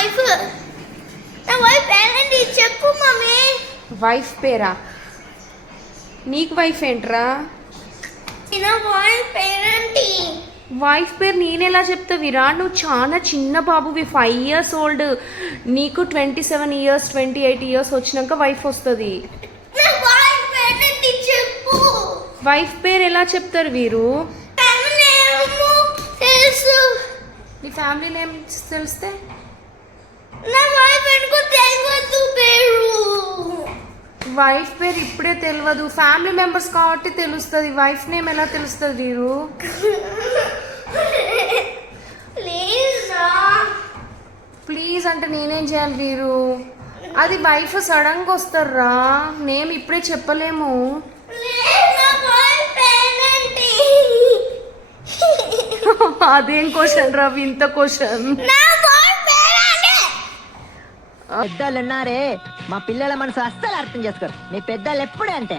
Wife. నా wife ఏంటి చెప్పు మమ్మీ. వైఫ్ పేరా? నీకు వైఫ్ ఏంట్రా? నా వైఫ్ పేరేంటి? వైఫ్ పేరు నేనెలా చెప్తా విరా? నువ్వు చాలా చిన్న బాబువి, 5 years old. నీకు 27 years 28 years వచ్చినాక వైఫ్ వస్తుంది. నా వైఫ్ పేరేంటి చెప్పు. వైఫ్ పేరు ఎలా చెప్తారు వీరు? తెలుసు. నీ ఫ్యామిలీ నేమ్ తెలిస్తే? నా వైఫ్ ఎందుకు తెలియదు పేరు. వైఫ్ పేరు ఇప్పుడే తెలియదు, ఫ్యామిలీ మెంబర్స్ కాబట్టి తెలుస్తుంది. వైఫ్ నేమ్ ఎలా తెలుస్తుంది వీరు? ప్లీజ్ అంటే నేనేం చేయాలి వీరు? అది వైఫ్ సడన్గా వస్తారా, నేమ్ ఇప్పుడే చెప్పలేము. అదేం క్వశ్చన్ రా, ఇంత క్వశ్చన్. పెద్దలు ఉన్నారే, మా పిల్లల మనసు అస్సలు అర్థం చేసుకోరు. మీ పెద్దలు ఎప్పుడే అంటే